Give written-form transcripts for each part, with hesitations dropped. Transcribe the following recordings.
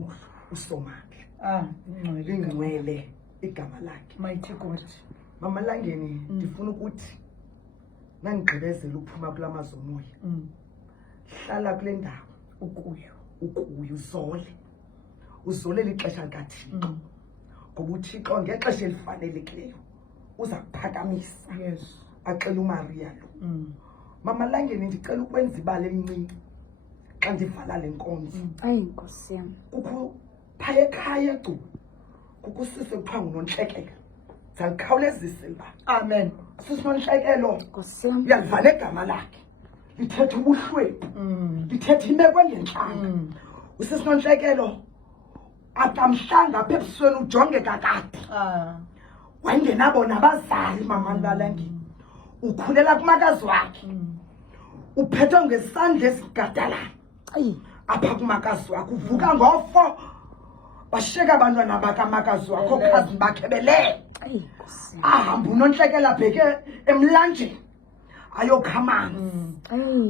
omkhulu uSomandla. Ingcwele igama lakhe. Mighty God. Mama Langeni ndifuna ukuthi nangigqibezela ukuphuma kulamazi omoya. Hlala kule ndawo ukuyo uzole ixesha likaThixo. Ngoba uThixo ngexesha elifanelekileyo uza kuphakamisa. Yes. Axela uMaria lo. Mama Langeni ndicela ukwenza ibali elincinci xa ndivala le nkonzo. Ayi Nkosi yami. Kukho phaya ekhaya egcuba. Kukho usisi ekuthiwa nguNontlekela. Ndiyakhawulezisa ibali. Amen. Sisi Nontlekelo. Nkosi yami. Uyalivala igama lakhe. Lithetha ubuhlwempu. Lithetha imeko engentlanga. Usisi Nontlekelo akamhlanga apha ebusweni ujonge kakade. Wayengenabo nabazali mama Langeni. Ukhulela kumakazi wakhe. Uphethwe ngesandla esigadalayo. Apha kumakazi wakhe uvuka ngofo. Basheka abantwana bakamakazi wakhe okazi bakhe belele. Ahamba uNontlekela bheke emlanjeni ayokha amanzi.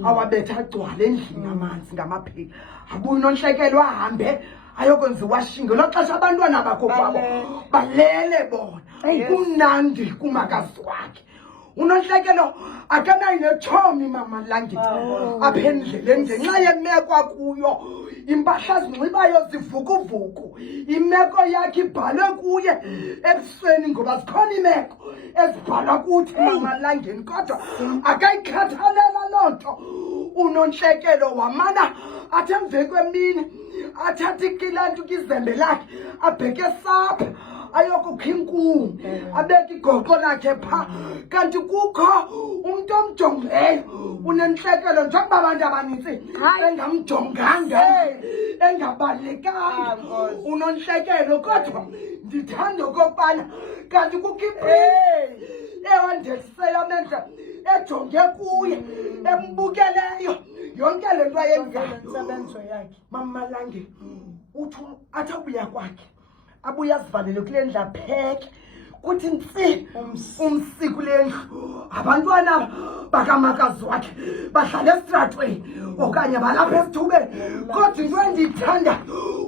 Awabetha agcwale endlini amanzi ngamaphiko. Abuye uNontlekela ahambe ayokwenza iwashingo lo xesha abantwana bakho kwabo balele bona. Kumnandi kumakazi wakhe. uNontlekelo akanayo netshomi mama Langeni apha endleleni ngenxa yemeko akuyo. Impahla zinxibayo zivukuvuku. Imeko yakhe ibhalwe kuye ebusweni ngoba zikhona imeko ezibhalwa kuthi mama Langeni kodwa akayikhathalela loo nto. uNontlekelo wamana athi emveni kwemini athatha ikilantu kwizembe lakhe abheke esapha ayokukha inkungu abeka igoqo lakhe pha kanti kukho umuntu omjongileyo uNontlekelo njengoba abantu abaninzi engamjonganga engabalekanga uNontlekelo kodwa ndithanda okokubana kanti kukho iprince ewandesileyo amehlo ejonge kuye embukeleyo yonke le nto ayenzayo. Mama Langeni uthi athi abuya kwakhe abuya asivalele kule ndlu apheke kuthi ntsi umsi kule ndlu abantwana bakamakazi wakhe bahlala esitratweni okanye balapha esithubeni kodwa into endiyithanda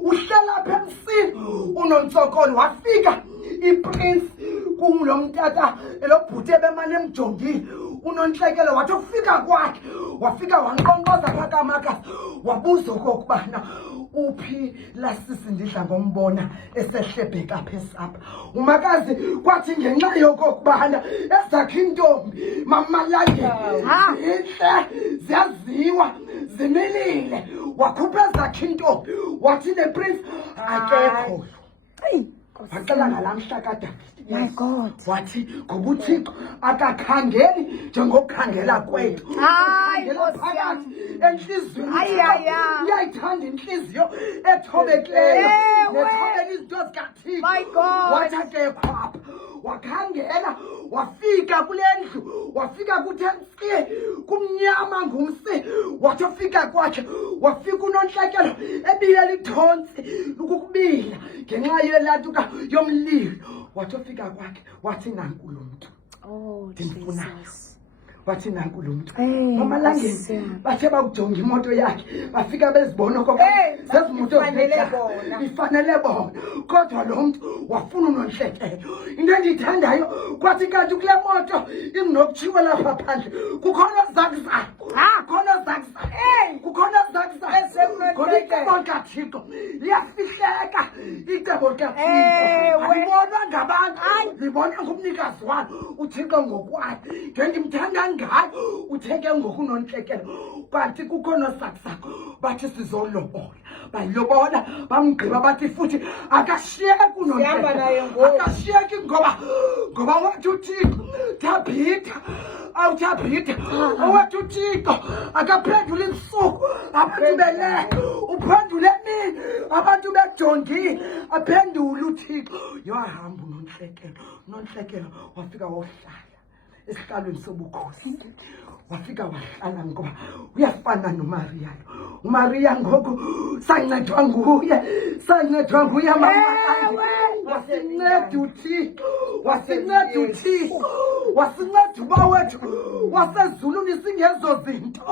uhlala apha emsini uNontsokolo wafika iprince kumlo mtata elobhute bemane emjongile uNontlekelo wathi ufika kwakhe wafika wanqonqoza kakamakazi wabuza okokubana uphi lasisi ndidla ngombona esehlebheka apha esapha. Umakazi kwathi ngenxa yokokubana ezakhe intombi mama Langeni zintle ziyaziwa zimilile wakhupha ezakhe intombi wathi neprince akekho. Waqala ngalamhla kaDavide. My God. Wathi ngoba uThixo akakhangeli njengokukhangela kwethu. Phakathi enhliziyweni. Uyayithanda inhliziyo ethobekileyo nethobela izinto zikaThixo. Wathi akekho apha. Wakhangela wafika kule ndlu wafika kuthe ntsi kumnyama ngumsi wathi ufika kwakhe wafika uNontlekelo ebiyela ithonsi ukukubila ngenxa yelantuka yomlilo wathi ufika kwakhe wathi nanku lo muntu ndimfuna wathi nanku lo muntu mama Langeni bathe bakujonga imoto yakhe bafika bezibona okokuba sezimoto ifanele bona kodwa lo muntu wafuna uNontlekelo. Into endiyithandayo kwathi kanti kule moto inginokutshiwo lapha phandle kukhona zakzayo kukhona zakzayo khona icebo likaThixo liyafihleka icebo likaThixo alibonwa ngabantu libonwa ngumnikazi walo uThixo ngokwakhe ngendimthanda ngayo utheke ngoku uNontlekelo kanti kukho nosaksak bathi sizolobola bayilobola bamgqiba bathi futhi akashiyeki uNontlekelo akashiyeki ngoba wathi uThixo Tabitha awuThabitha owathi uThixo akaphendula insuku abantu belele uphendule emini abantu bejongile aphendule uThixo yohamba uNontlekelo wafika wohlala esihlalweni sobukhosi wafika wahlala ngoba uyafana noMaria uMaria ngoku sancedwa nguye mama wasinceda uThixo wasinceda uba wethu wasezulwini singezo zinto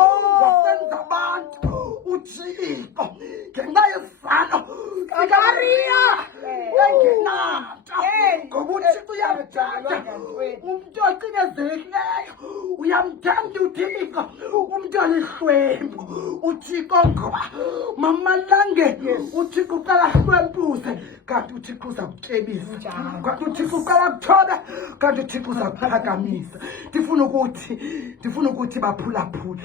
wasenza abantu uThixo ngenxa yesizalo umntwana ihlwempu uthixo ngoba mama Lange uthixo uqala hlwempuse kanti uthixo uza kutyebisa kanti uthixo uqala kuthoba kanti uthixo uza kuphakamisa ndifuna ukuthi baphulaphule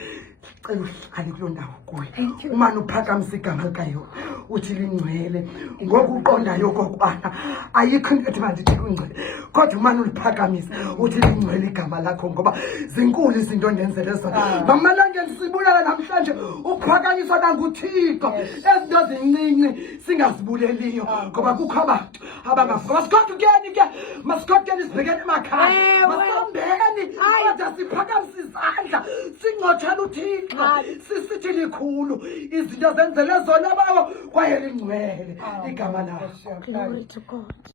cela uhlale kuloo ndawo kuyo umane uphakamisa igama likayo uthi lingcwele ngoku uqondayo kokwana ayikho into ethi mandithi kungcwele kodwa umane uliphakamisa uthi lingcwele igama lakho ngoba zinkulu izinto ndenzele zona mama Lange ndisibulala namhlanje ukuphakanyiswa nanguThixo ezinto zincinci singazibuleliyo ngoba kukho abantu abangavuka masikhodukeni sibhekene emakhaya masihambeni kodwa siphakamise izandla sincotshela uThixo sisithi likhulu izinto zenzele zona bawo kwaye lingcwele igama lakho. Glory to God.